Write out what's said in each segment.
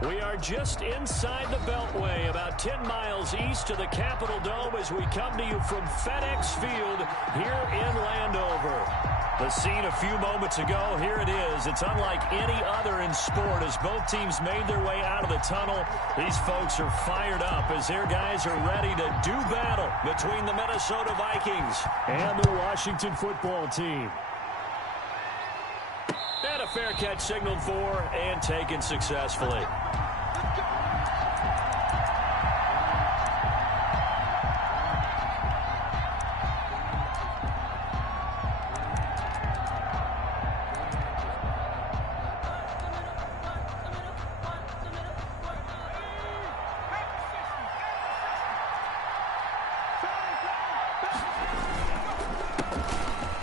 We are just inside the Beltway, about 10 miles east of the Capitol Dome as we come to you from FedEx Field here in Landover. The scene a few moments ago, here it is. It's unlike any other in sport as both teams made their way out of the tunnel. These folks are fired up as their guys are ready to do battle between the Minnesota Vikings and the Washington football team. And a fair catch signaled for and taken successfully.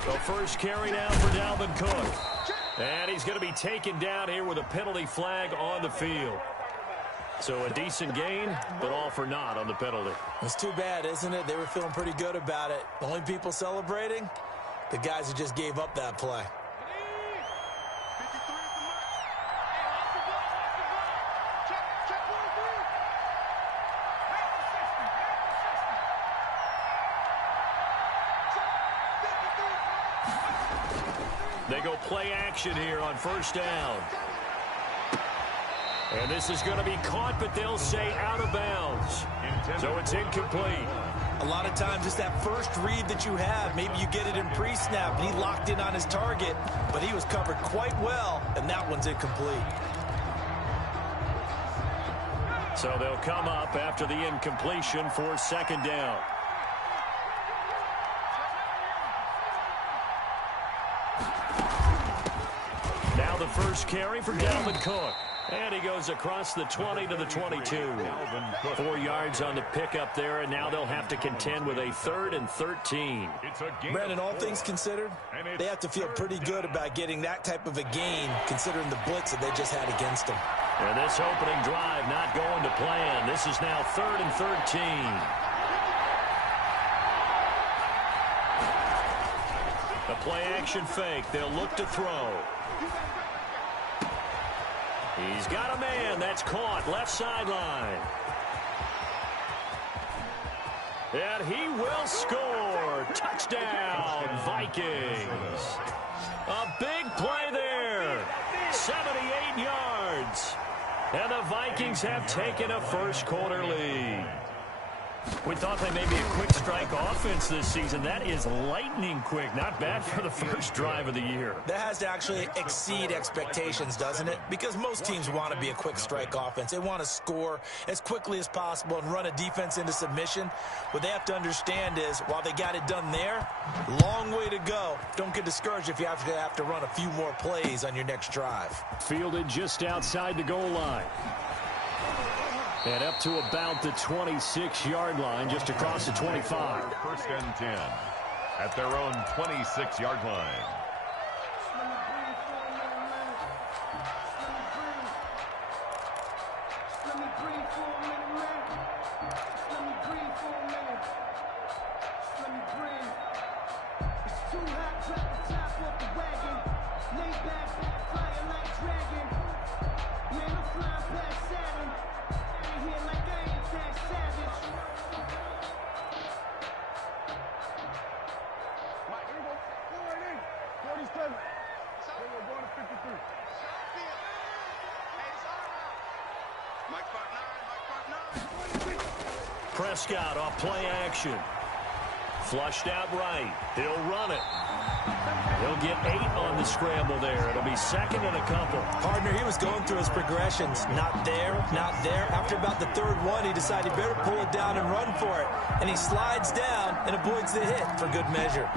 The first carry down for Dalvin Cook. And he's going to be taken down here with a penalty flag on the field. So a decent gain, but all for naught on the penalty. It's too bad, isn't it? They were feeling pretty good about it. The only people celebrating, the guys who just gave up that play. They go play action here on first down. And this is going to be caught, but they'll say out of bounds. So it's incomplete. A lot of times it's that first read that you have. Maybe you get it in pre-snap. He locked in on his target, but he was covered quite well, and that one's incomplete. So they'll come up after the incompletion for second down. Now the first carry for Dalvin Cook. And he goes across the 20 to the 22. 4 yards on the pickup there, and now they'll have to contend with a 3rd and 13. Brandon, all things considered, they have to feel pretty good about getting that type of a gain, considering the blitz that they just had against them. And this opening drive not going to plan. This is now 3rd and 13. The play-action fake. They'll look to throw. He's got a man. That's caught. Left sideline. And he will score. Touchdown, Vikings. A big play there. 78 yards. And the Vikings have taken a first-quarter lead. We thought they may be a quick strike offense this season. That is lightning quick. Not bad for the first drive of the year. That has to actually exceed expectations, doesn't it? Because most teams want to be a quick strike offense. They want to score as quickly as possible and run a defense into submission. What they have to understand is, while they got it done there, long way to go. Don't get discouraged if you have to run a few more plays on your next drive. Fielded just outside the goal line. And up to about the 26-yard line, just across the 25. 1st and 10 at their own 26-yard line. Prescott off play action. Flushed out right. He'll run it. He'll get 8 on the scramble there. It'll be 2nd and a couple. Partner, he was going through his progressions. Not there, not there. After about the 3rd one, he decided he better pull it down and run for it. And he slides down and avoids the hit for good measure.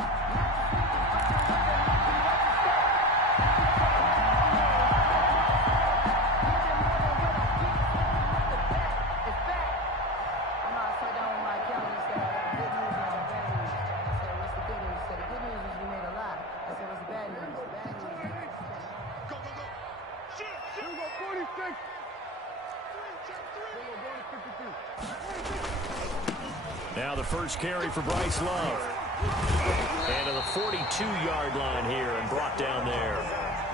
Now the first carry for Bryce Love. And to the 42-yard line here and brought down there.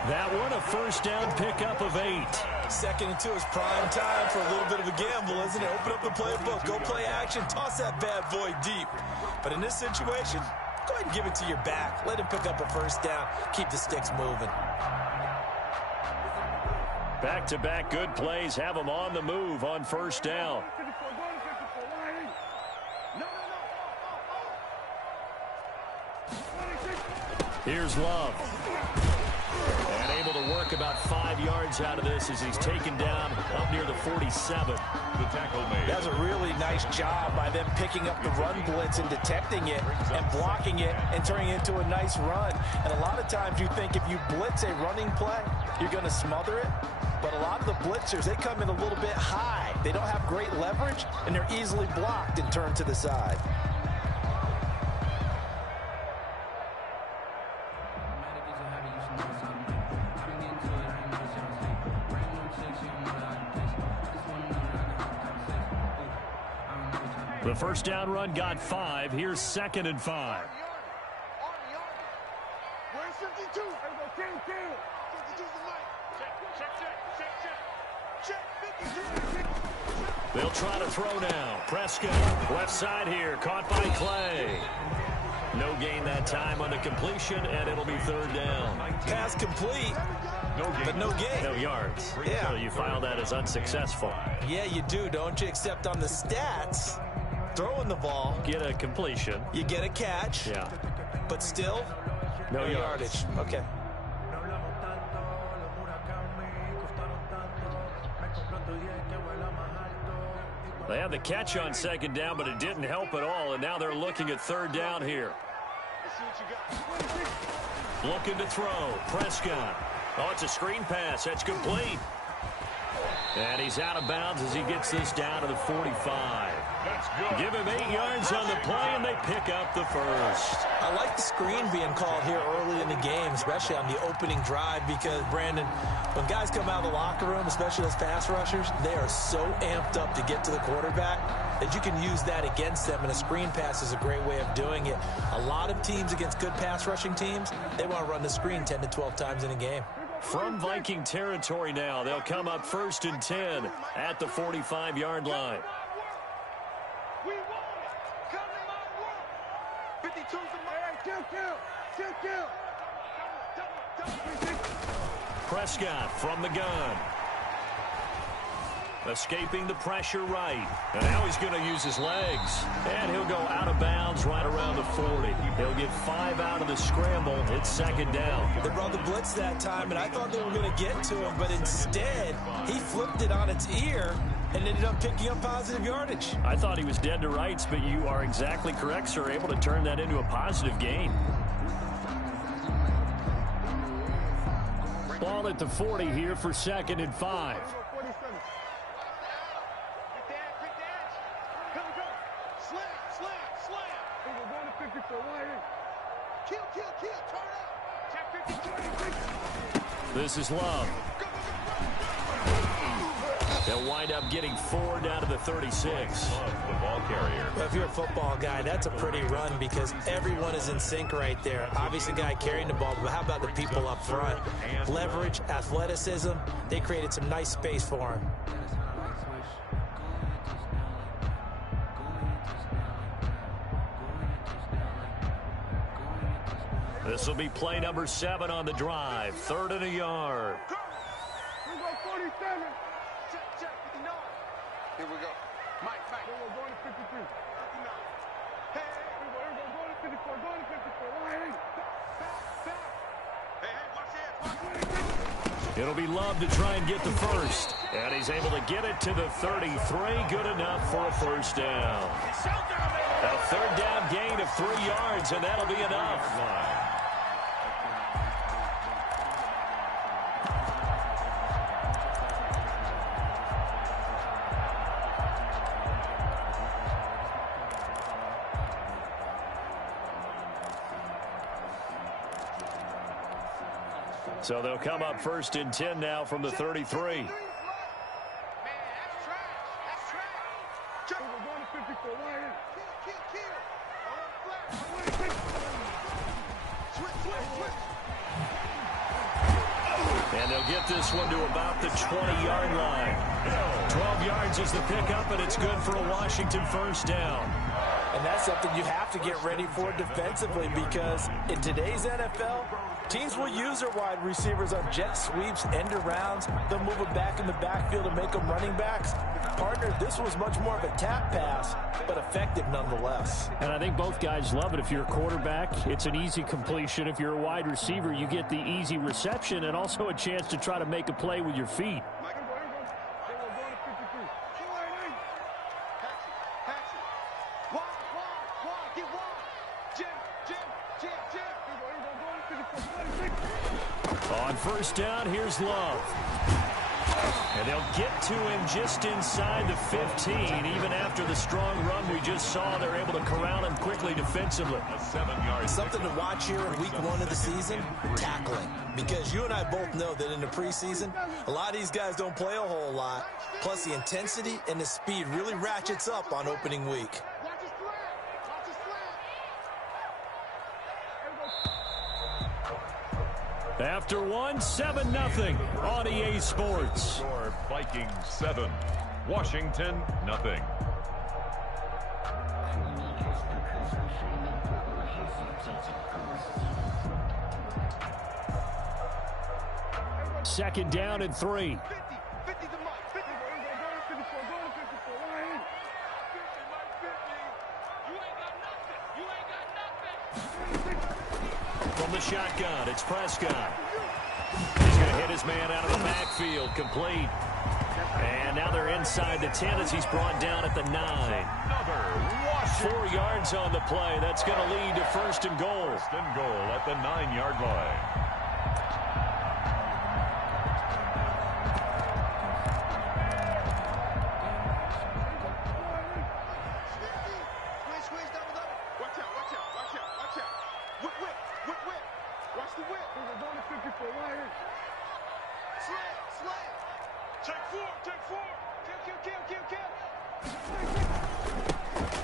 That one a first down pickup of 8. 2nd and 2 is prime time for a little bit of a gamble, isn't it? Open up the playbook, go play action, toss that bad boy deep. But in this situation, go ahead and give it to your back. Let him pick up a first down. Keep the sticks moving. Back-to-back good plays have them on the move on first down. Here's Love. And able to work about 5 yards out of this as he's taken down up near the 47. The tackle made. That's a really nice job by them picking up the run blitz and detecting it and blocking it and turning it into a nice run. And a lot of times you think if you blitz a running play, you're going to smother it. But a lot of the blitzers, they come in a little bit high. They don't have great leverage, and they're easily blocked and turned to the side. The first down run got 5. Here's 2nd and 5. Where's 52? There we go. 52's the mic. Check. 52. They'll try to throw now. Prescott, left side here, caught by Clay. No gain that time on the completion, and it'll be 3rd down. Pass complete, but no gain. No yards. Yeah. So you file that as unsuccessful. Yeah, you do, don't you? Except on the stats, throwing the ball, Get a completion. you get a catch, Yeah. but still, No yardage. Okay. They had the catch on 2nd down, but it didn't help at all, and now they're looking at 3rd down here. Let's see what you got. Looking to throw. Prescott. Oh, it's a screen pass. That's complete. And he's out of bounds as he gets this down to the 45. That's good. Give him 8 yards on the play, and they pick up the first. I like the screen being called here early in the game, especially on the opening drive, because, Brandon, when guys come out of the locker room, especially those pass rushers, they are so amped up to get to the quarterback that you can use that against them, and a screen pass is a great way of doing it. A lot of teams against good pass rushing teams, they want to run the screen 10 to 12 times in a game. From Viking territory now, they'll come up 1st and 10 at the 45-yard line. We want it. Come in my work. 52's the mic. Kill. Prescott from the gun. Escaping the pressure right. And now he's going to use his legs. And he'll go out of bounds right around the 40. He'll get 5 out of the scramble. It's 2nd down. They brought the blitz that time, and I thought they were going to get to him, but instead, he flipped it on its ear and ended up picking up positive yardage. I thought he was dead to rights, but you are exactly correct, sir. Able to turn that into a positive gain. Ball at the 40 here for 2nd and 5. This is Love. They'll wind up getting 4 down to the 36. Love, the ball carrier. Well, if you're a football guy, that's a pretty run because everyone is in sync right there. Obviously, the guy carrying the ball, but how about the people up front? Leverage, athleticism, they created some nice space for him. This will be play number 7 on the drive. 3rd and a yard. We go 47. Check. Here we go. Mike. We're going to 53. 59. Hey, we're going to 54. Going to 54. Back. Hey, watch it. It'll be Love to try and get the first. And he's able to get it to the 33. Good enough for a first down. A 3rd down gain of 3 yards, and that'll be enough. So they'll come up 1st and 10 now from the 33. Man, that's trash. Check. We're going to 54. Kill. Switch. get this one to about the 20-yard line. 12 yards is the pickup, and it's good for a Washington first down. And that's something you have to get ready for defensively, because in today's NFL, teams will use their wide receivers on jet sweeps, end arounds. They'll move them back in the backfield and make them running backs. Partner, this was much more of a tap pass, but effective nonetheless. And I think both guys love it. If you're a quarterback, it's an easy completion. If you're a wide receiver, you get the easy reception and also a chance to try to make a play with your feet. On first down, here's Love. And they'll get to him just inside the 15. Even after the strong run we just saw, they're able to corral him quickly defensively. A 7-yard. Something to watch here in week 1 of the season, tackling. Because you and I both know that in the preseason, a lot of these guys don't play a whole lot. Plus, the intensity and the speed really ratchets up on opening week. After one, 7-0 on EA Sports. Score Vikings 7, Washington nothing. Second down and 3. From the shotgun, it's Prescott. He's going to hit his man out of the backfield, complete. And now they're inside the 10 as he's brought down at the 9. 4 yards on the play. That's going to lead to first and goal. First and goal at the 9-yard line.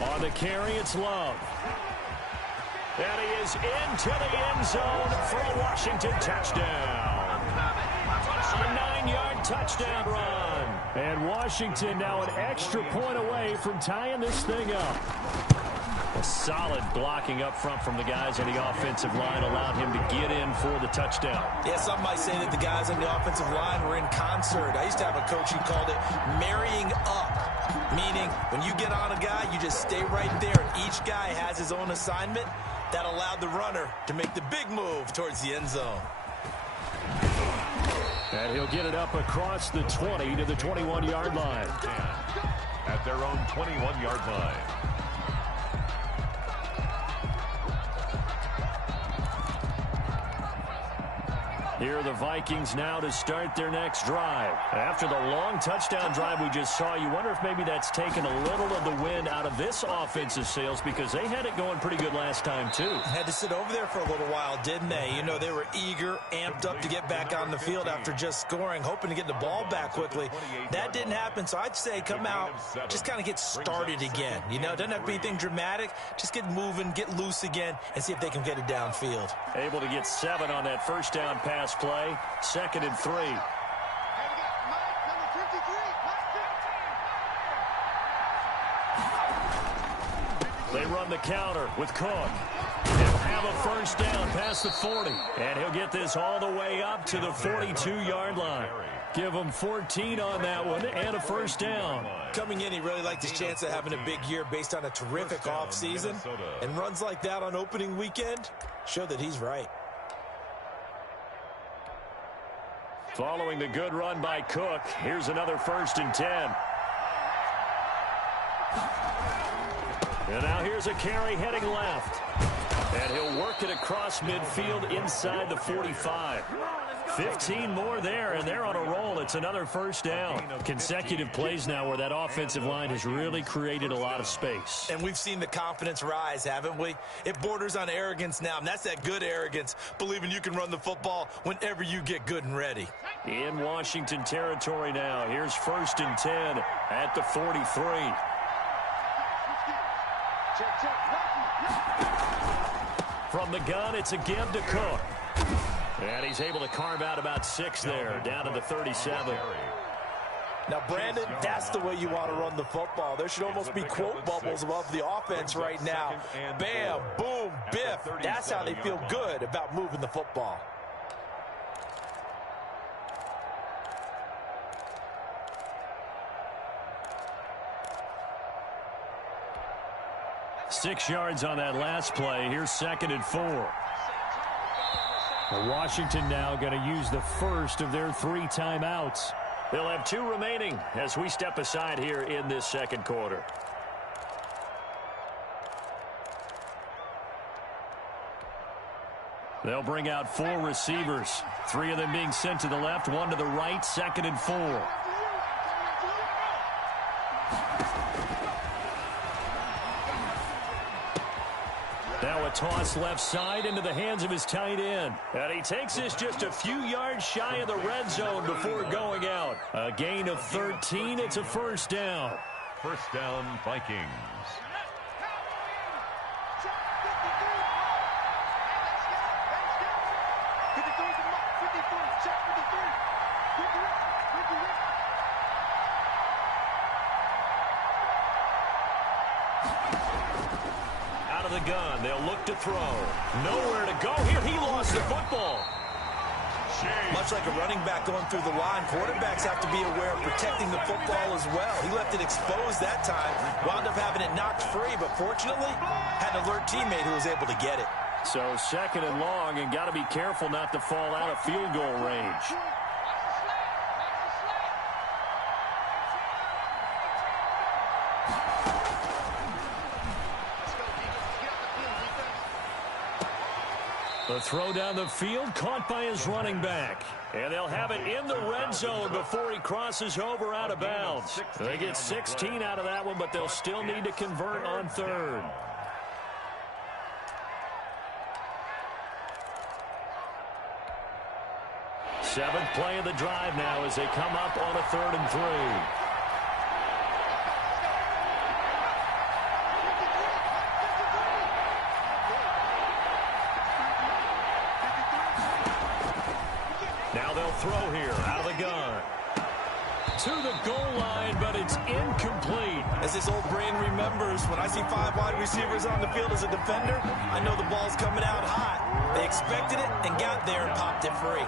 On the carry, it's Love. And he is into the end zone for a Washington touchdown. A 9-yard touchdown run. And Washington now an extra point away from tying this thing up. A solid blocking up front from the guys on the offensive line allowed him to get in for the touchdown. Yeah, some might say that the guys on the offensive line were in concert. I used to have a coach who called it marrying up, meaning when you get on a guy, you just stay right there, and each guy has his own assignment. That allowed the runner to make the big move towards the end zone. And he'll get it up across the 20 to the 21-yard line. At their own 21-yard line. Here are the Vikings now to start their next drive. After the long touchdown drive we just saw, you wonder if maybe that's taken a little of the wind out of this offensive sails, because they had it going pretty good last time, too. Had to sit over there for a little while, didn't they? You know, they were eager, amped up to get back on the field after just scoring, hoping to get the ball back quickly. That didn't happen, so I'd say come out, just kind of get started again. You know, doesn't have to be anything dramatic. Just get moving, get loose again, and see if they can get it downfield. Able to get 7 on that first down pass play. 2nd and 3. They run the counter with Cook. He'll have a first down past the 40. And he'll get this all the way up to the 42-yard line. Give him 14 on that one and a first down. Coming in, he really liked his chance of having a big year based on a terrific offseason. And runs like that on opening weekend show that he's right. Following the good run by Cook, here's another 1st and 10. And now here's a carry heading left. And he'll work it across midfield inside the 45. 15 more there, and they're on a roll. It's another first down. Consecutive plays now where that offensive line has really created a lot of space. And we've seen the confidence rise, haven't we? It borders on arrogance now, and that's that good arrogance, believing you can run the football whenever you get good and ready. In Washington territory now. Here's 1st and 10 at the 43. From the gun, it's again to Cook. And he's able to carve out about 6 there, down to the 37. Now, Brandon, that's the way you want to run the football. There should almost be quote bubbles above the offense right now. Bam, boom, biff. That's how they feel good about moving the football. Six yards on that last play. Here's 2nd and 4. Washington now going to use the first of their 3 timeouts. They'll have 2 remaining as we step aside here in this second quarter. They'll bring out 4 receivers. 3 of them being sent to the left, 1 to the right, 2nd and 4. Now a toss left side into the hands of his tight end. And he takes this just a few yards shy of the red zone before going out. A gain of 13. It's a first down. First down, Vikings. Out of the gun, they'll look to throw. Nowhere to go here. He lost the football. Much like a running back going through the line, quarterbacks have to be aware of protecting the football as well. He left it exposed that time, wound up having it knocked free, but fortunately had an alert teammate who was able to get it. So 2nd and long, and got to be careful not to fall out of field goal range. The throw down the field, caught by his running back. And they'll have it in the red zone before he crosses over out of bounds. They get 16 out of that one, but they'll still need to convert on 3rd. Seventh play of the drive now as they come up on a 3rd and 3. Now they'll throw here out of the gun. To the goal line, but it's incomplete. As his old brain remembers, when I see 5 wide receivers on the field as a defender, I know the ball's coming out hot. They expected it and got there and popped it free.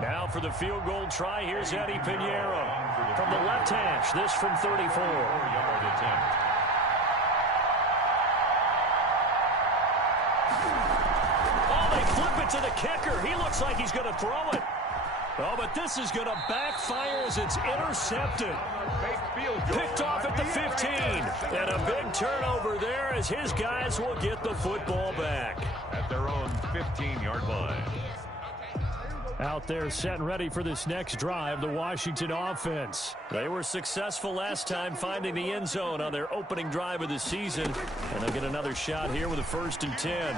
Now for the field goal try, here's Eddie Pinheiro. From the left hash, this from 34. 4-yard attempt. Oh, they flip it to the kicker. He looks like he's going to throw it. Oh, but this is going to backfire as it's intercepted. Picked off at the 15. And a big turnover there as his guys will get the football back. At their own 15-yard line. Out there set and ready for this next drive, the Washington offense. They were successful last time finding the end zone on their opening drive of the season. And they'll get another shot here with a 1st and 10.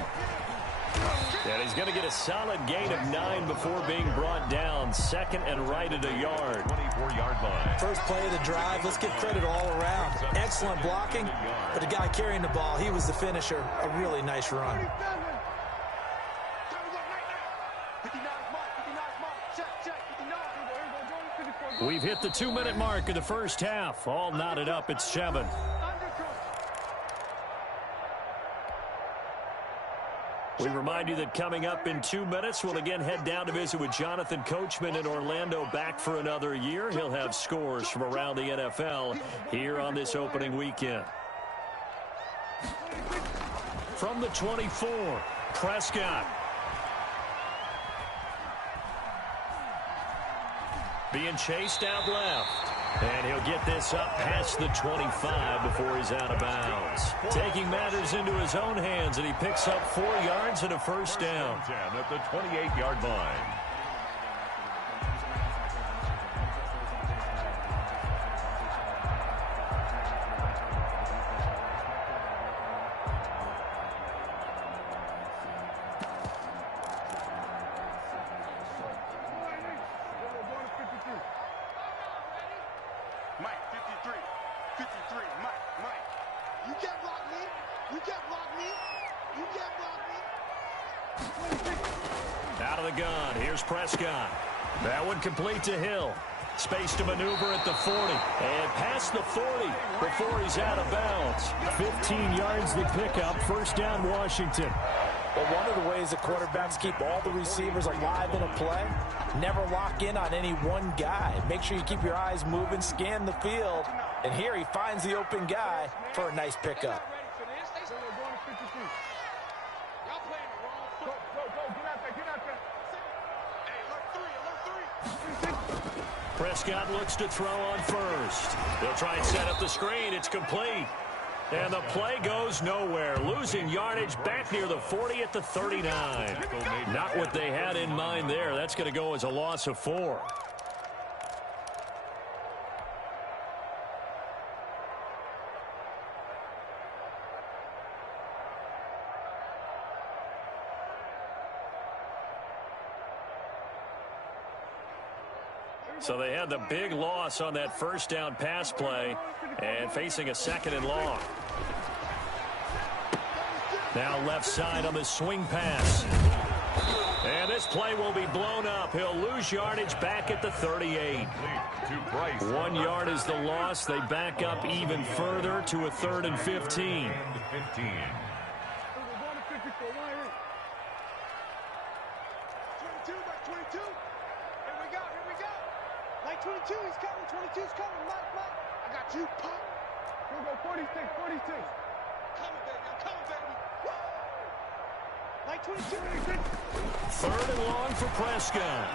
And he's going to get a solid gain of 9 before being brought down. 2nd and right at a yard. 24-yard line. First play of the drive, let's give credit all around. Excellent blocking, but the guy carrying the ball, he was the finisher. A really nice run. We've hit the 2-minute mark of the first half. All knotted up at 7. We remind you that coming up in 2 minutes, we'll again head down to visit with Jonathan Coachman in Orlando, back for another year. He'll have scores from around the NFL here on this opening weekend. From the 24, Prescott. Being chased out left. And he'll get this up past the 25 before he's out of bounds. Taking matters into his own hands, and he picks up 4 yards and a first down. At the 28-yard line. 53. Mike. You can't block me. You can't block me. You can't block me. Out of the gun. Here's Prescott. That one complete to Hill. Space to maneuver at the 40. And past the 40 before he's out of bounds. 15 yards the pickup. First down, Washington. Well, one of the ways that quarterbacks keep all the receivers alive in a play, never lock in on any one guy. Make sure you keep your eyes moving, scan the field. And here he finds the open guy for a nice pickup. Prescott looks to throw on first. They'll try and set up the screen. It's complete. And the play goes nowhere. Losing yardage back near the 40 at the 39. Not what they had in mind there. That's going to go as a loss of 4. So they had the big loss on that first down pass play and facing a 2nd and long. Now left side on the swing pass. And this play will be blown up. He'll lose yardage back at the 38. 1 yard is the loss. They back up even further to a 3rd and 15. 22, he's coming. 22's coming. Mike. I got you, pop. We'll go 46. Coming, baby. I'm coming, baby. Woo! Like 22. 3rd and long for Prescott.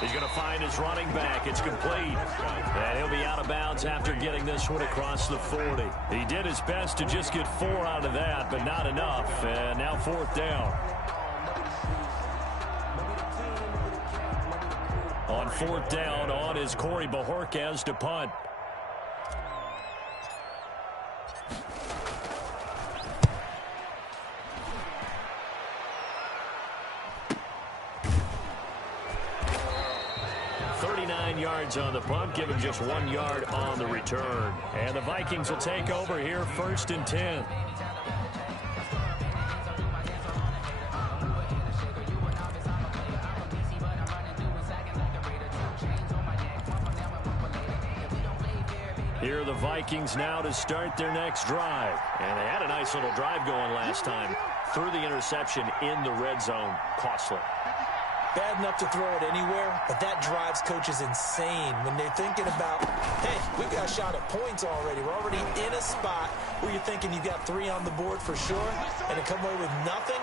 He's going to find his running back. It's complete. And he'll be out of bounds after getting this one across the 40. He did his best to just get 4 out of that, but not enough. And now 4th down. On 4th down, on is Corey Bajorquez to punt. Yards on the punt, giving just 1 yard on the return. And the Vikings will take over here 1st and 10. Here are the Vikings now to start their next drive. And they had a nice little drive going last time. Threw the interception in the red zone. Costly. Bad enough to throw it anywhere, but that drives coaches insane when they're thinking about, hey, we've got a shot at points already. We're already in a spot where you're thinking you've got 3 on the board for sure, and to come away with nothing,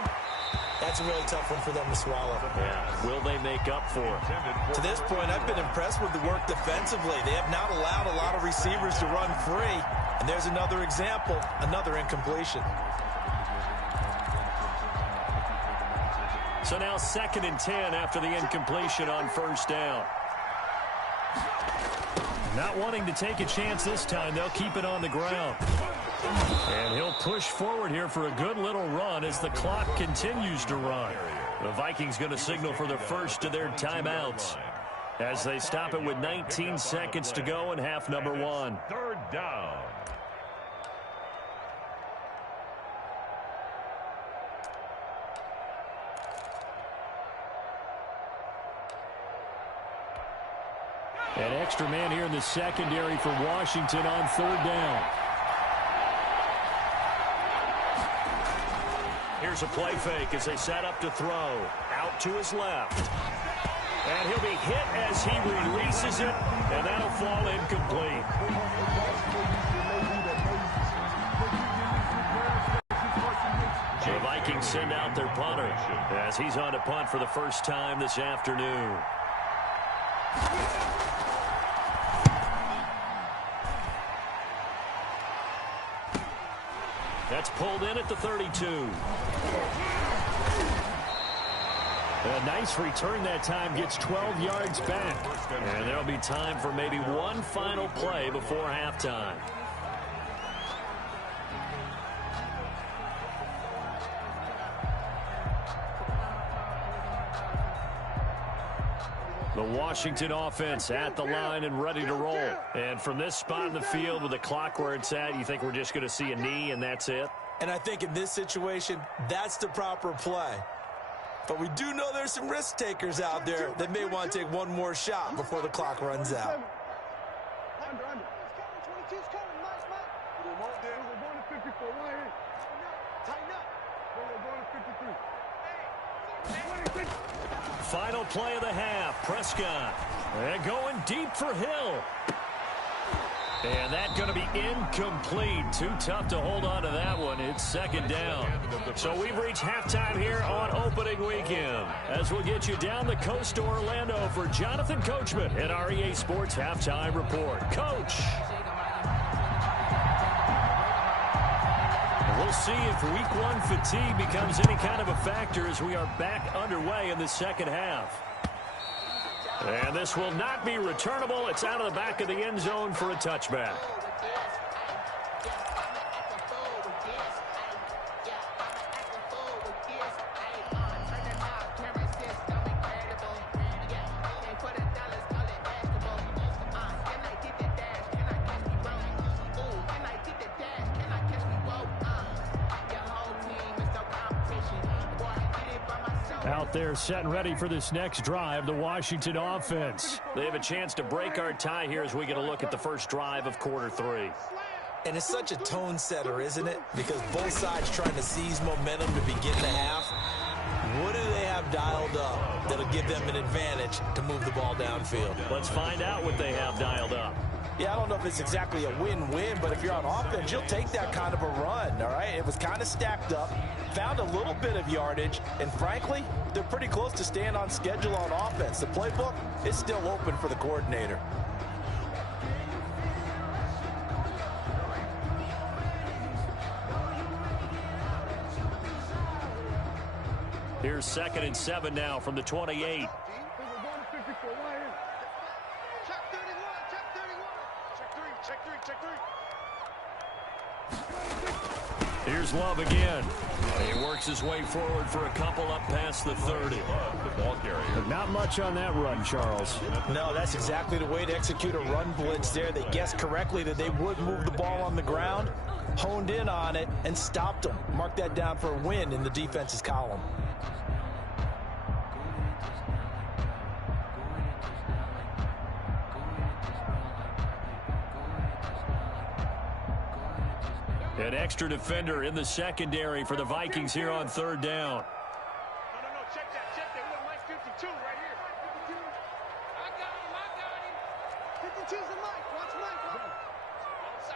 that's a really tough one for them to swallow. Yeah. Will they make up for it? To this point, I've been impressed with the work defensively. They have not allowed a lot of receivers to run free, and there's another example, another incompletion. So now 2nd and 10 after the incompletion on 1st down. Not wanting to take a chance this time, they'll keep it on the ground. And he'll push forward here for a good little run as the clock continues to run. The Vikings going to signal for the first of their timeouts as they stop it with 19 seconds to go in half number 1. 3rd down. An extra man here in the secondary for Washington on 3rd down. Here's a play fake as they set up to throw. Out to his left. And he'll be hit as he releases it, and that'll fall incomplete. The Vikings send out their punter as he's on to punt for the first time this afternoon. That's pulled in at the 32. A nice return that time, gets 12 yards back. And there'll be time for maybe one final play before halftime. The Washington offense at the line and ready to roll. And from this spot in the field with the clock where it's at, you think we're just going to see a knee and that's it? And I think in this situation, that's the proper play. But we do know there's some risk takers out there that may want to take one more shot before the clock runs out. Final play of the half, Prescott. And going deep for Hill. And that's going to be incomplete. Too tough to hold on to that one. It's second down. So we've reached halftime here on opening weekend. As we'll get you down the coast to Orlando for Jonathan Coachman at our EA Sports Halftime Report. Coach. We'll see if week one fatigue becomes any kind of a factor as we are back underway in the second half. And this will not be returnable. It's out of the back of the end zone for a touchback. Out there set and ready for this next drive, the Washington offense. They have a chance to break our tie here as we get a look at the first drive of quarter three. And it's such a tone setter, isn't it? Because both sides trying to seize momentum to begin the half. What do they have dialed up that'll give them an advantage to move the ball downfield? Let's find out what they have dialed up. Yeah, I don't know if it's exactly a win-win, but if you're on offense, you'll take that kind of a run, all right? It was kind of stacked up, found a little bit of yardage, and frankly, they're pretty close to staying on schedule on offense. The playbook is still open for the coordinator. Here's 2nd and 7 now from the 28. Here's Love again. He works his way forward for a couple up past the 30. The ball carrier. Not much on that run, Charles. No, that's exactly the way to execute a run blitz there. They guessed correctly that they would move the ball on the ground, honed in on it, and stopped them. Mark that down for a win in the defense's column. An extra defender in the secondary for the Vikings here on third down. No, check that. We got Mike 52 right here. 52. I got him. 52's the Mike. Watch Mike.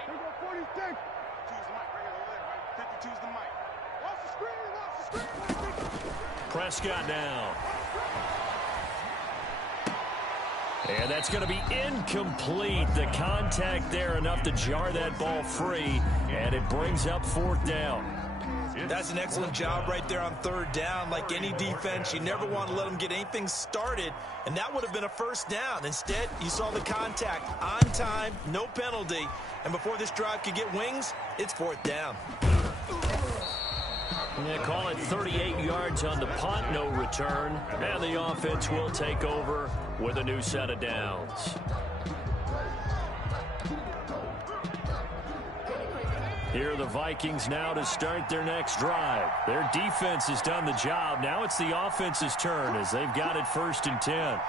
Here go 46. 52's the Mike. Right here, over there, right? 52's the Mike. Watch the screen. Prescott now. And that's going to be incomplete. The contact there enough to jar that ball free, and it brings up fourth down. That's an excellent job right there on third down. Like any defense, you never want to let them get anything started, and that would have been a first down. Instead, you saw the contact on time, no penalty, and before this drive could get wings, it's fourth down. Yeah, call it 38 yards on the punt, no return. And the offense will take over with a new set of downs. Here are the Vikings now to start their next drive. Their defense has done the job. Now it's the offense's turn as they've got it 1st and 10.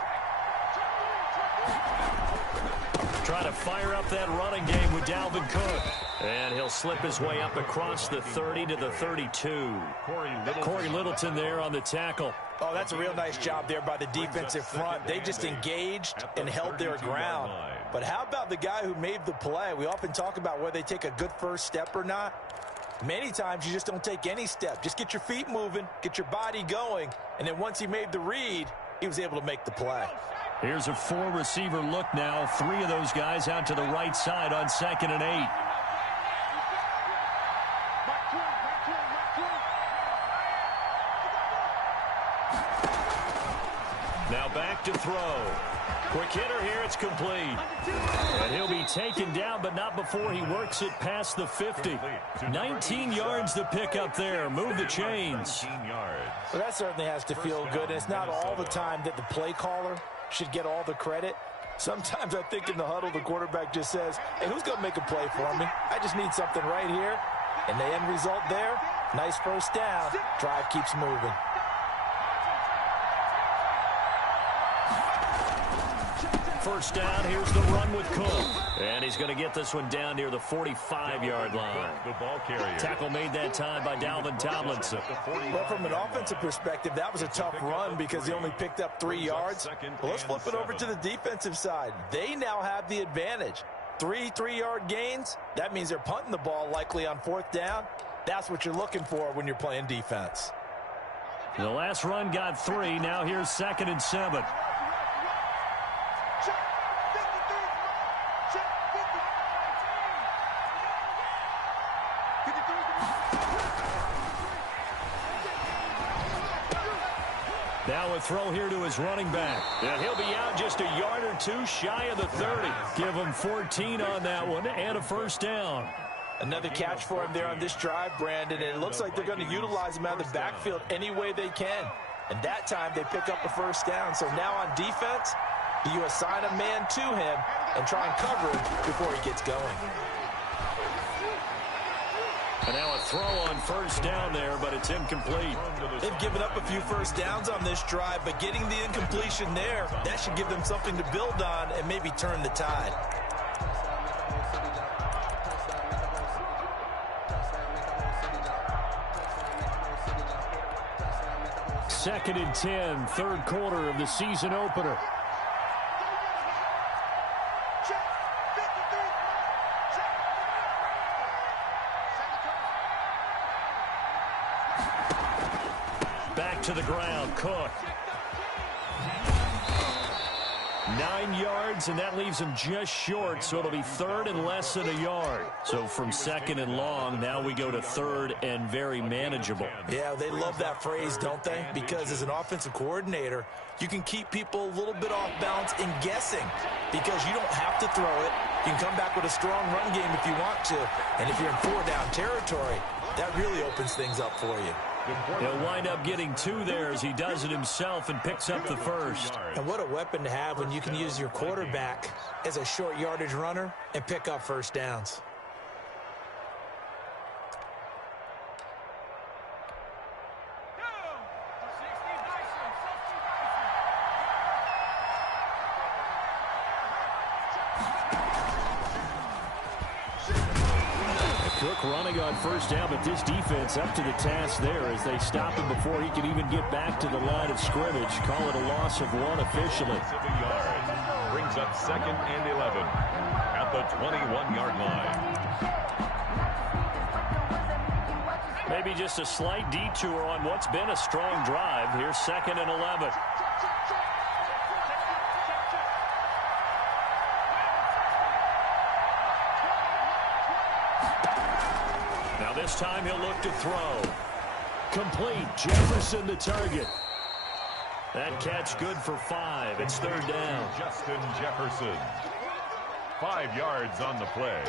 Try to fire up that running game with Dalvin Cook. And he'll slip his way up across the 30 to the 32. Corey Littleton there on the tackle. Oh, that's a real nice job there by the defensive front. They just engaged and held their ground. But how about the guy who made the play? We often talk about whether they take a good first step or not. Many times you just don't take any step. Just get your feet moving, get your body going, and then once he made the read, he was able to make the play. Here's a 4-receiver look now. 3 of those guys out to the right side on 2nd and 8. Now back to throw. Quick hitter here, it's complete. And he'll be taken down, but not before he works it past the 50. 19 yards to pick up there. Move the chains. Well, that certainly has to feel good. And it's not all the time that the play caller should get all the credit. Sometimes I think in the huddle, the quarterback just says, hey, who's going to make a play for me? I just need something right here. And the end result there, nice first down. Drive keeps moving. First down, here's the run with Cook. And he's going to get this one down near the 45-yard line. The ball carrier. Tackle made that time by Dalvin Tomlinson. Well, from an offensive perspective, that was a tough run because he only picked up 3 yards. Well, let's flip it over to the defensive side. They now have the advantage. 3 3-yard gains. That means they're punting the ball likely on 4th down. That's what you're looking for when you're playing defense. The last run got 3. Now here's 2nd and 7. Now a throw here to his running back. And he'll be out just a yard or 2 shy of the 30. Give him 14 on that one and a first down. Another catch for him there on this drive, Brandon, and it looks like they're going to utilize him out of the backfield any way they can. And that time they pick up a first down. So now on defense, you assign a man to him and try and cover him before he gets going. And now a throw on first down there, but it's incomplete. They've given up a few first downs on this drive, but getting the incompletion there, that should give them something to build on and maybe turn the tide. Second and 10, 3rd quarter of the season opener. Back to the ground, Cook. 9 yards, and that leaves him just short, so it'll be 3rd and less than a yard. So from 2nd and long, now we go to 3rd and very manageable. Yeah, they love that phrase, don't they? Because as an offensive coordinator, you can keep people a little bit off balance and guessing because you don't have to throw it. You can come back with a strong run game if you want to. And if you're in 4-down territory, that really opens things up for you. He'll wind up getting 2 there as he does it himself and picks up the first. And what a weapon to have when you can use your quarterback as a short yardage runner and pick up first downs. Cook running on first down, but this defense up to the task there as they stop him before he can even get back to the line of scrimmage. Call it a loss of 1 officially. Brings up 2nd and 11 at the 21-yard line. Maybe just a slight detour on what's been a strong drive. Here's 2nd and 11. This time he'll look to throw. Complete. Jefferson the target. That catch good for 5. It's 3rd down. Justin Jefferson. 5 yards on the play.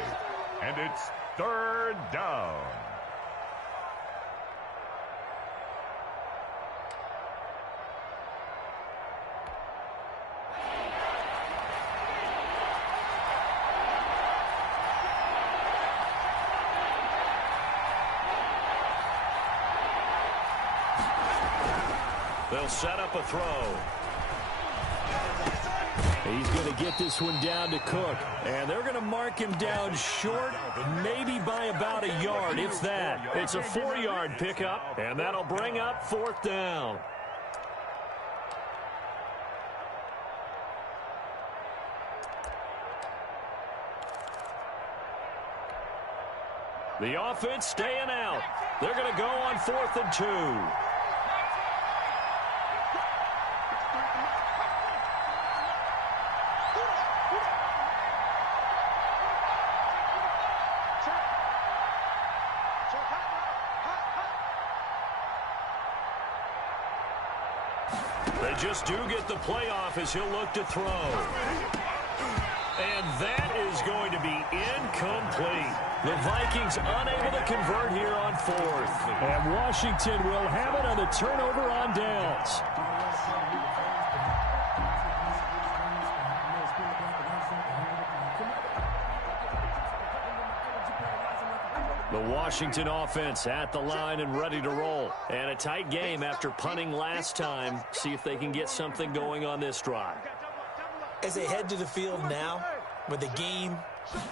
And it's 3rd down. They'll set up a throw. He's going to get this one down to Cook. And they're going to mark him down short, maybe by about a yard, if that. It's a 4-yard pickup, and that'll bring up 4th down. The offense staying out. They're going to go on 4th and 2. They just do get the playoff as he'll look to throw. And that is going to be incomplete. The Vikings unable to convert here on 4th. And Washington will have it on the turnover on downs. The Washington offense at the line and ready to roll. And a tight game after punting last time. See if they can get something going on this drive. As they head to the field now, with the game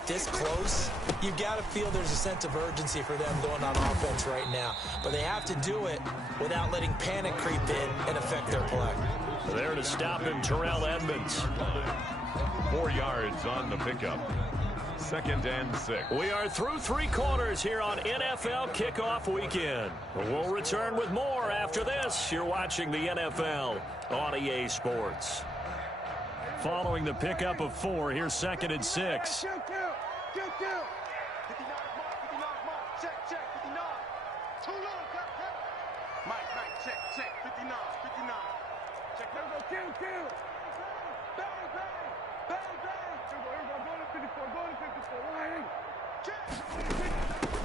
this close, you've got to feel there's a sense of urgency for them going on offense right now. But they have to do it without letting panic creep in and affect their play. There to stop him, Terrell Edmonds. 4 yards on the pickup. 2nd and 6. We are through 3 quarters here on NFL Kickoff Weekend. We'll return with more after this. You're watching the NFL on EA Sports. Following the pickup of 4, here's 2nd and 6.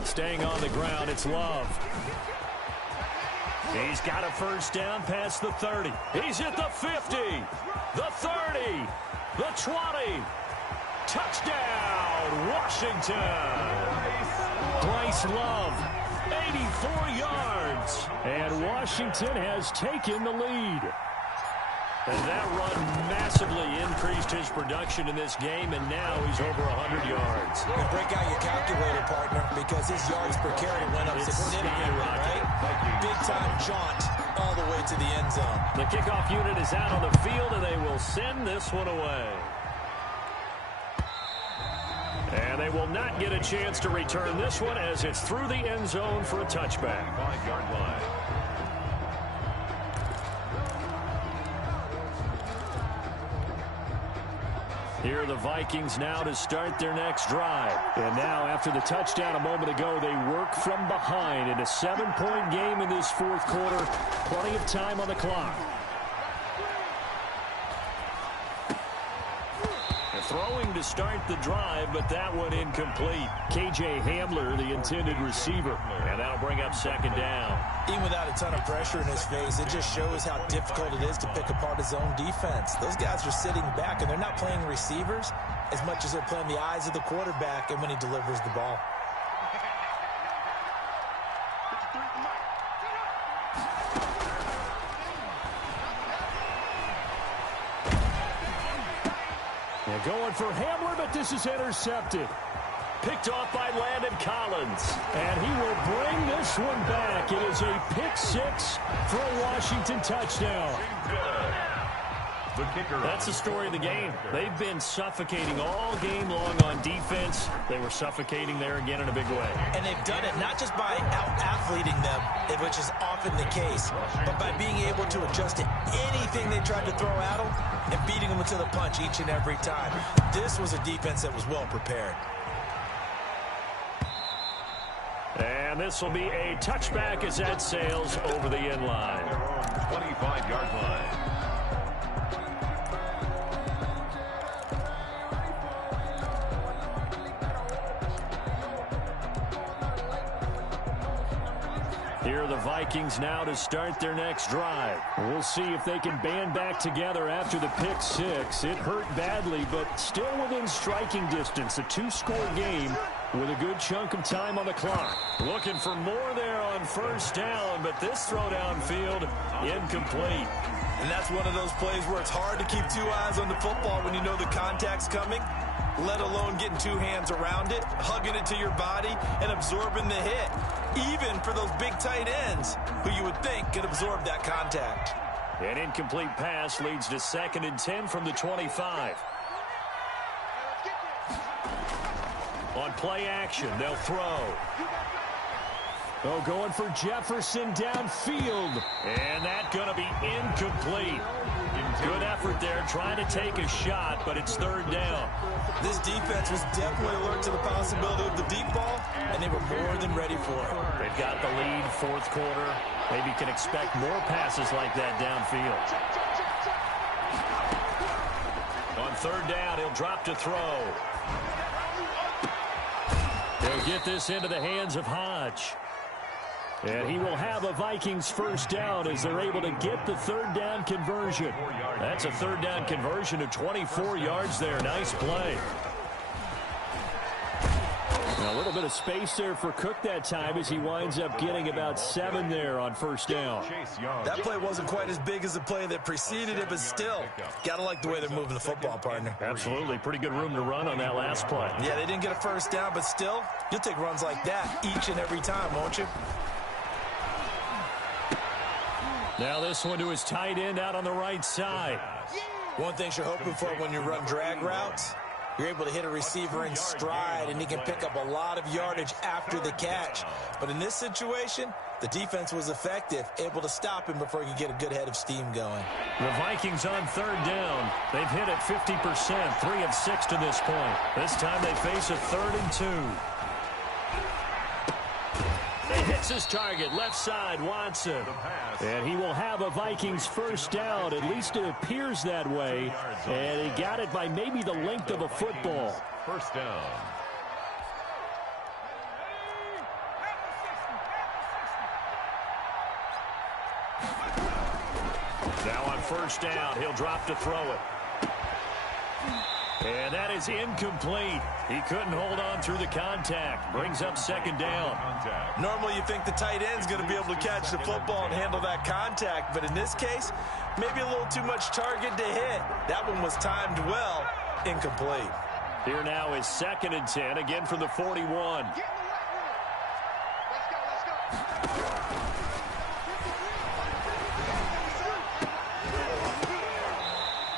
Staying on the ground, it's Love. He's got a first down past the 30. He's at the 50, the 30, the 20. Touchdown, Washington. Bryce Love, 84 yards. And Washington has taken the lead. And that run massively increased his production in this game, and now he's over 100 yards. And break out your calculator, partner, because his yards per carry went up significantly, right? Big-time jaunt all the way to the end zone. The kickoff unit is out on the field, and they will send this one away. And they will not get a chance to return this one as it's through the end zone for a touchback. 5-yard line. Here are the Vikings now to start their next drive. And now, after the touchdown a moment ago, they work from behind in a 7-point game in this 4th quarter. Plenty of time on the clock. Throwing to start the drive, but that one incomplete. KJ Hamler, the intended receiver. And that'll bring up 2nd down. Even without a ton of pressure in his face, it just shows how difficult it is to pick apart his own defense. Those guys are sitting back, and they're not playing receivers as much as they're playing the eyes of the quarterback and when he delivers the ball. They're going for Hamler, but this is intercepted. Picked off by Landon Collins. And he will bring this one back. It is a pick 6 for a Washington touchdown. The kicker. That's the story of the game. They've been suffocating all game long on defense. They were suffocating there again in a big way. And they've done it not just by out-athleting them, which is often the case, but by being able to adjust to anything they tried to throw at them and beating them to the punch each and every time. This was a defense that was well prepared. And this will be a touchback as that sails over the end line. 25-yard line. Here are the Vikings now to start their next drive. We'll see if they can band back together after the pick 6. It hurt badly, but still within striking distance. A 2-score game with a good chunk of time on the clock. Looking for more there on first down, but this throw downfield incomplete. And that's one of those plays where it's hard to keep 2 eyes on the football when you know the contact's coming, let alone getting 2 hands around it, hugging it to your body, and absorbing the hit. Even for those big tight ends who you would think could absorb that contact. An incomplete pass leads to 2nd and 10 from the 25. On play action, they'll throw. Oh, going for Jefferson downfield. And that's going to be incomplete. Good effort there, trying to take a shot, but it's 3rd down. This defense was definitely alert to the possibility of the deep ball, and they were more than ready for it. They've got the lead, 4th quarter. Maybe can expect more passes like that downfield. On 3rd down, he'll drop to throw. He'll get this into the hands of Hodge. And he will have a Vikings first down as they're able to get the 3rd down conversion. That's a 3rd down conversion of 24 yards there. Nice play. A little bit of space there for Cook that time as he winds up getting about 7 there on first down. That play wasn't quite as big as the play that preceded it, but still, got to like the way they're moving the football, partner. Absolutely. Pretty good room to run on that last play. Yeah, they didn't get a first down, but still, you'll take runs like that each and every time, won't you? Now this one to his tight end out on the right side. One thing you're hoping for when you run drag routes, you're able to hit a receiver in stride, and he can pick up a lot of yardage after the catch. But in this situation, the defense was effective, able to stop him before he could get a good head of steam going. The Vikings on third down. They've hit it 50%, 3 of 6 to this point. This time they face a 3rd and 2. He hits his target, left side, Watson. And he will have a Vikings first down. At least it appears that way. And he got it by maybe the length of a football. First down. Now on first down, he'll drop to throw it. And that is incomplete. He couldn't hold on through the contact. Brings up second down. Normally you think the tight end's going to be able to catch the football and handle that contact, but in this case, maybe a little too much target to hit. That one was timed well, incomplete. Here now is 2nd and 10, again from the 41.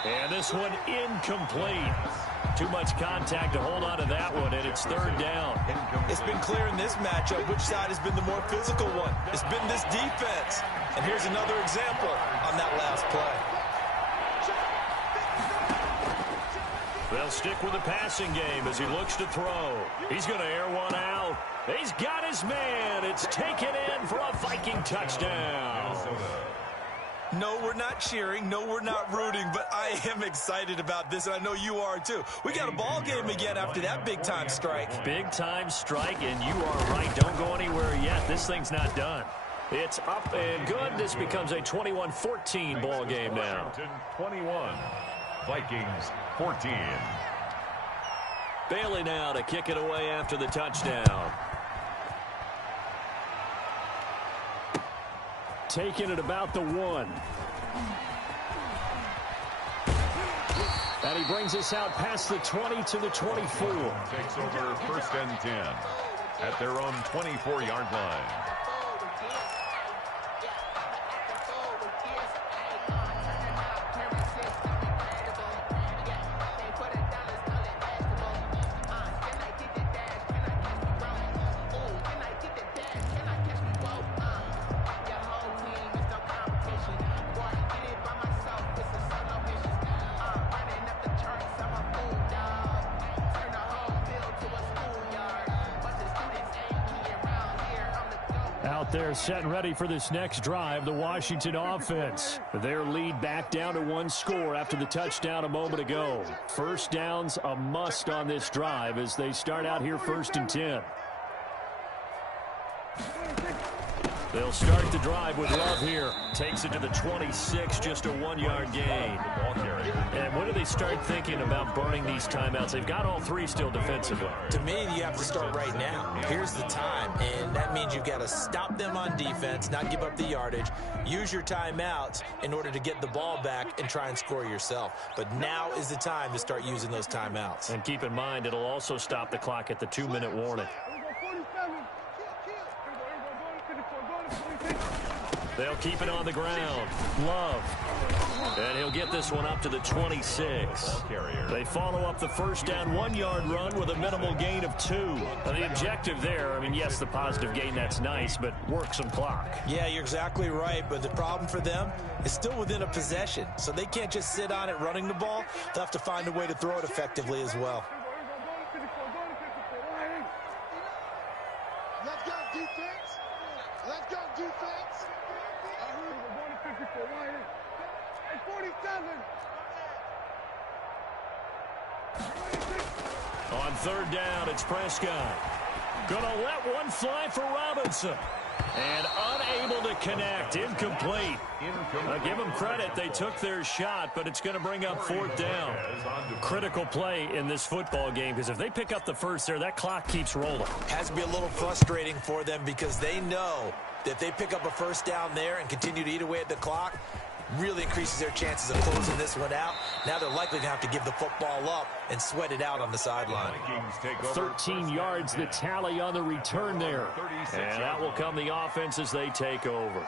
And this one incomplete. Too much contact to hold on to that one, and it's 3rd down. It's been clear in this matchup which side has been the more physical one. It's been this defense. And here's another example on that last play. They'll stick with the passing game as he looks to throw. He's going to air one out. He's got his man. It's taken in for a Viking touchdown. No, we're not cheering. No, we're not rooting, but I am excited about this, and I know you are too. We got a ball game again after that big-time strike. Big-time strike, and you are right. Don't go anywhere yet. This thing's not done. It's up and good. This becomes a 21-14 ball game now. 21, Vikings 14. Bailey now to kick it away after the touchdown. Taking it about the 1. And he brings us out past the 20 to the 24. Takes over 1st and 10 at their own 24-yard line. They're set and ready for this next drive, the Washington offense. Their lead back down to 1 score after the touchdown a moment ago. First down's a must on this drive as they start out here 1st and 10. They'll start the drive with Love here. Takes it to the 26, just a 1-yard gain. And when do they start thinking about burning these timeouts? They've got all 3 still defensively. To me, you have to start right now. Here's the time, and that means you've got to stop them on defense, not give up the yardage, use your timeouts in order to get the ball back and try and score yourself. But now is the time to start using those timeouts. And keep in mind, it'll also stop the clock at the 2-minute warning. They'll keep it on the ground. Love. And he'll get this one up to the 26. They follow up the first down 1-yard run with a minimal gain of 2. Now the objective there, I mean, yes, the positive gain, that's nice, but work some clock. Yeah, you're exactly right, but the problem for them is still within a possession, so they can't just sit on it running the ball. They'll have to find a way to throw it effectively as well. Let's go, defense. Let's go, defense. Hey, 47. On 3rd down, it's Prescott. Gonna let one fly for Robinson. And unable to connect. Incomplete. Give them credit. They took their shot, but it's going to bring up 4th down. Critical play in this football game, because if they pick up the first there, that clock keeps rolling. Has to be a little frustrating for them because they know that if they pick up a first down there and continue to eat away at the clock, really increases their chances of closing this one out. Now they're likely to have to give the football up and sweat it out on the sideline. 13 yards the tally on the return there. And that will come the offense as they take over.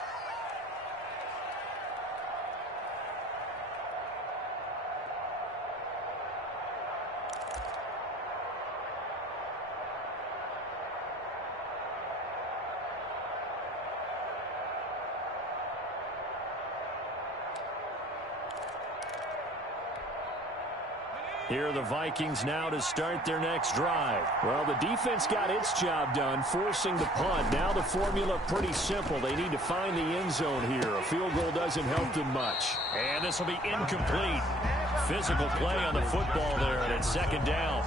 Here are the Vikings now to start their next drive. Well, the defense got its job done, forcing the punt. Now the formula pretty simple. They need to find the end zone here. A field goal doesn't help them much. And this will be incomplete. Physical play on the football there, and it's 2nd down.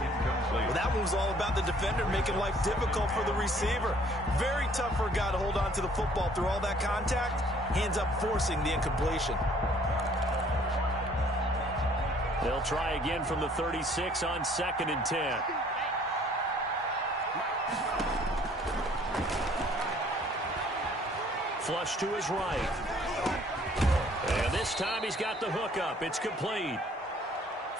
Well, that one was all about the defender making life difficult for the receiver. Very tough for a guy to hold on to the football through all that contact. He ends up forcing the incompletion. They'll try again from the 36 on 2nd and 10. Flush to his right. And this time he's got the hook up. It's complete.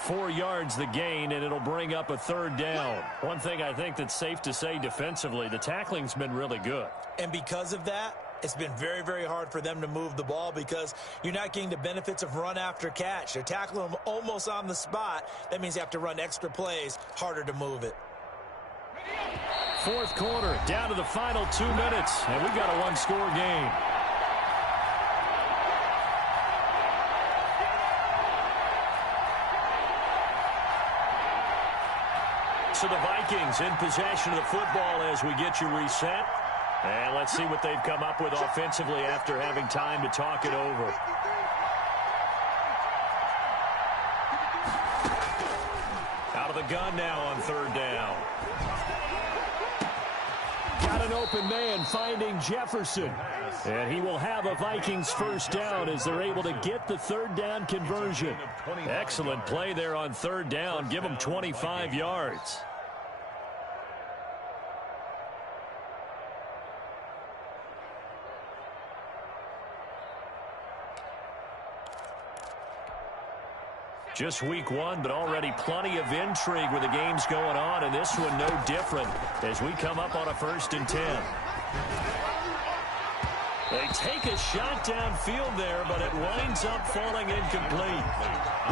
4 yards the gain, and it'll bring up a 3rd down. One thing I think that's safe to say defensively, the tackling's been really good. And because of that, it's been very, very hard for them to move the ball because you're not getting the benefits of run after catch. They're tackling them almost on the spot. That means you have to run extra plays, harder to move it. 4th quarter, down to the final 2 minutes, and we got a 1-score game. So the Vikings in possession of the football as we get you reset. And let's see what they've come up with offensively after having time to talk it over. Out of the gun now on 3rd down. Got an open man finding Jefferson. And he will have a Vikings 1st down as they're able to get the 3rd down conversion. Excellent play there on 3rd down. Give them 25 yards. Just week 1, but already plenty of intrigue with the games going on, and this one no different as we come up on a 1st and 10. They take a shot downfield there, but it winds up falling incomplete.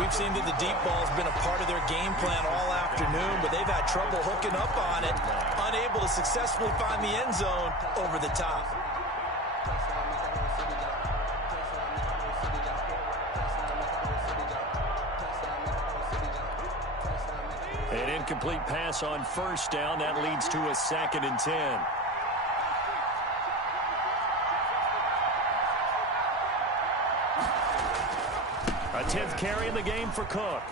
We've seen that the deep ball has been a part of their game plan all afternoon, but they've had trouble hooking up on it, unable to successfully find the end zone over the top. An incomplete pass on 1st down. That leads to a 2nd and 10. A 10th carry in the game for Cook.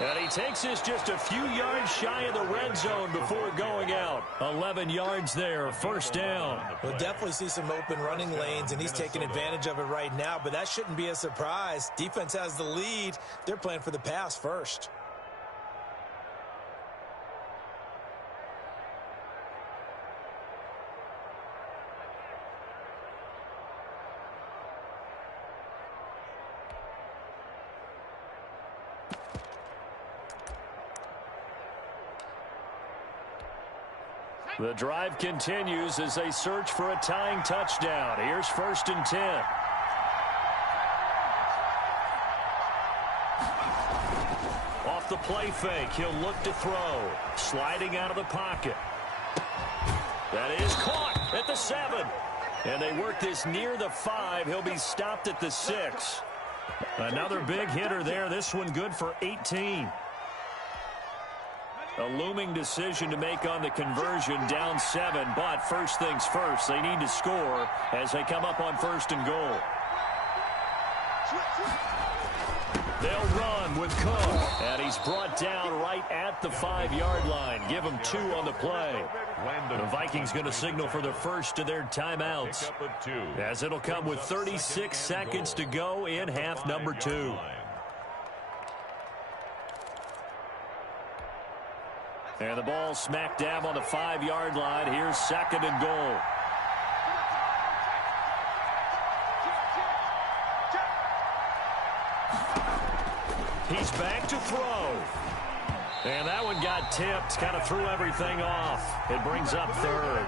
And he takes this just a few yards shy of the red zone before going out. 11 yards there, 1st down. We'll definitely see some open running lanes, and he's taking advantage of it right now, but that shouldn't be a surprise. Defense has the lead. They're playing for the pass first. The drive continues as they search for a tying touchdown. Here's 1st and 10. Off the play fake, he'll look to throw. Sliding out of the pocket. That is caught at the 7. And they work this near the 5. He'll be stopped at the 6. Another big hitter there. This one good for 18. A looming decision to make on the conversion, down 7, but first things first, they need to score as they come up on 1st and goal. They'll run with Cook. And he's brought down right at the 5-yard line. Give him 2 on the play. The Vikings going to signal for the first of their timeouts, as it'll come with 36 seconds to go in half number 2. And the ball smack dab on the 5-yard line. Here's 2nd and goal. He's back to throw. And that one got tipped, kind of threw everything off. It brings up 3rd.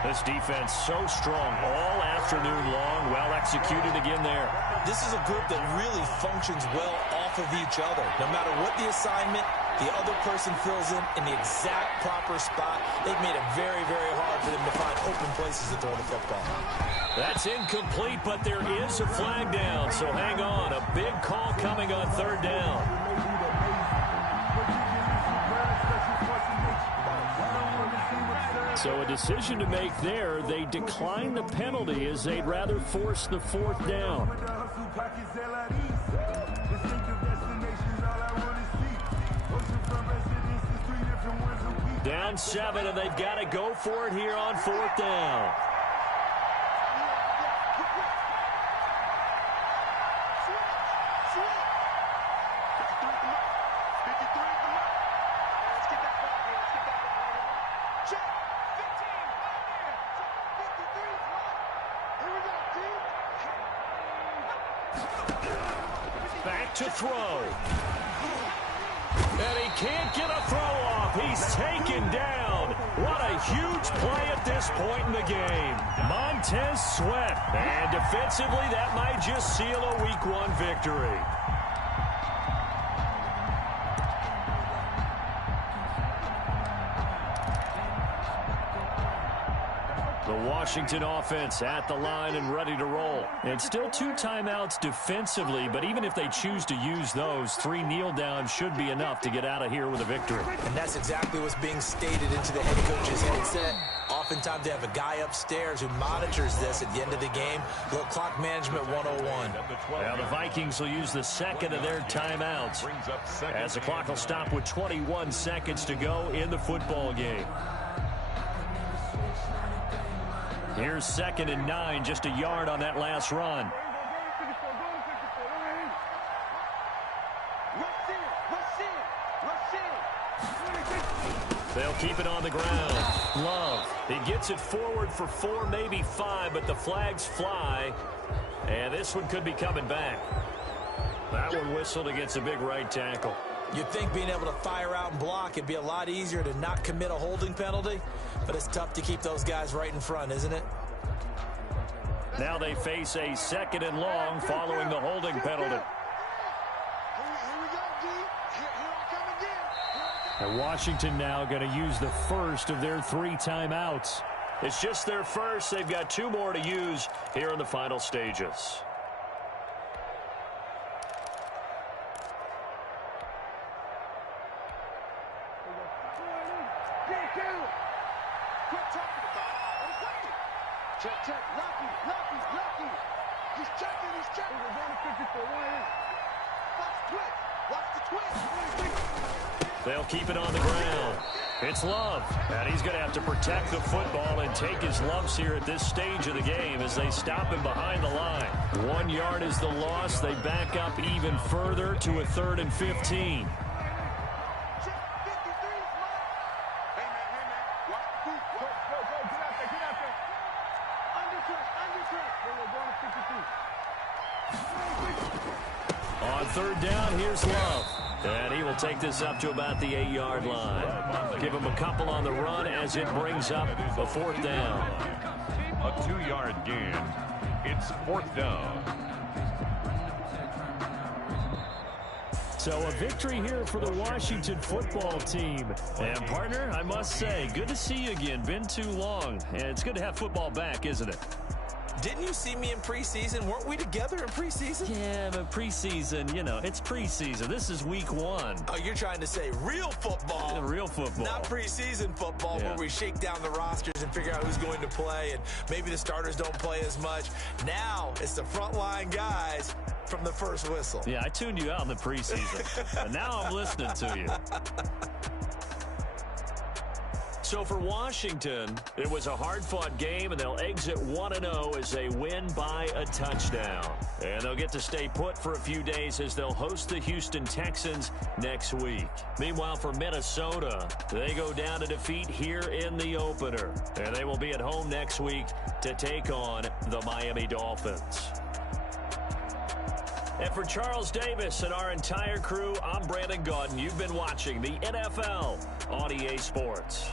This defense so strong all afternoon long. Well executed again there. This is a group that really functions well off of each other. No matter what the assignment, the other person fills in the exact proper spot. They've made it very, very hard for them to find open places to throw the football. That's incomplete, but there is a flag down, so hang on. A big call coming on 3rd down. So a decision to make there. They decline the penalty as they'd rather force the 4th down. Down 7, and they've got to go for it here on 4th down. Back to throw. And he can't get a throw off. He's taken down. What a huge play at this point in the game. Montez Sweat. And defensively, that might just seal a Week 1 victory. The Washington offense at the line and ready to roll. And still 2 timeouts defensively, but even if they choose to use those, 3 kneel downs should be enough to get out of here with a victory. And that's exactly what's being stated into the head coach's headset. Oftentimes they have a guy upstairs who monitors this at the end of the game. Little clock management 101. Now the Vikings will use the 2nd of their timeouts, as the clock will stop with 21 seconds to go in the football game. Here's 2nd and 9, just a yard on that last run. They'll keep it on the ground. Love. He gets it forward for 4, maybe 5, but the flags fly. And this one could be coming back. That one whistled against a big right tackle. You'd think being able to fire out and block, it'd be a lot easier to not commit a holding penalty, but it's tough to keep those guys right in front, isn't it? Now they face a 2nd and long following the holding penalty. And Washington now going to use the first of their 3 timeouts. It's just their first. They've got 2 more to use here in the final stages. Check. Lucky. He's checking. We're going to 54. Watch the twist. They'll keep it on the ground. It's Love. And he's going to have to protect the football and take his lumps here at this stage of the game as they stop him behind the line. 1 yard is the loss. They back up even further to a 3rd and 15. On 3rd down, here's Love. And he will take this up to about the 8-yard line. Give him a couple on the run as it brings up a 4th down. A 2-yard gain. It's 4th down. So a victory here for the Washington football team. And partner, I must say, good to see you again. Been too long. And it's good to have football back, isn't it? Didn't you see me in preseason? Weren't we together in preseason? Yeah, but preseason, you know, it's preseason. This is week 1. Oh, you're trying to say real football. Yeah, real football. Not preseason football where we shake down the rosters and figure out who's going to play, and maybe the starters don't play as much. Now it's the frontline guys from the first whistle. Yeah, I tuned you out in the preseason, and now I'm listening to you. So for Washington, it was a hard-fought game, and they'll exit 1-0 as they win by a touchdown. And they'll get to stay put for a few days as they'll host the Houston Texans next week. Meanwhile, for Minnesota, they go down to defeat here in the opener. And they will be at home next week to take on the Miami Dolphins. And for Charles Davis and our entire crew, I'm Brandon Gaudin. You've been watching the NFL on EA Sports.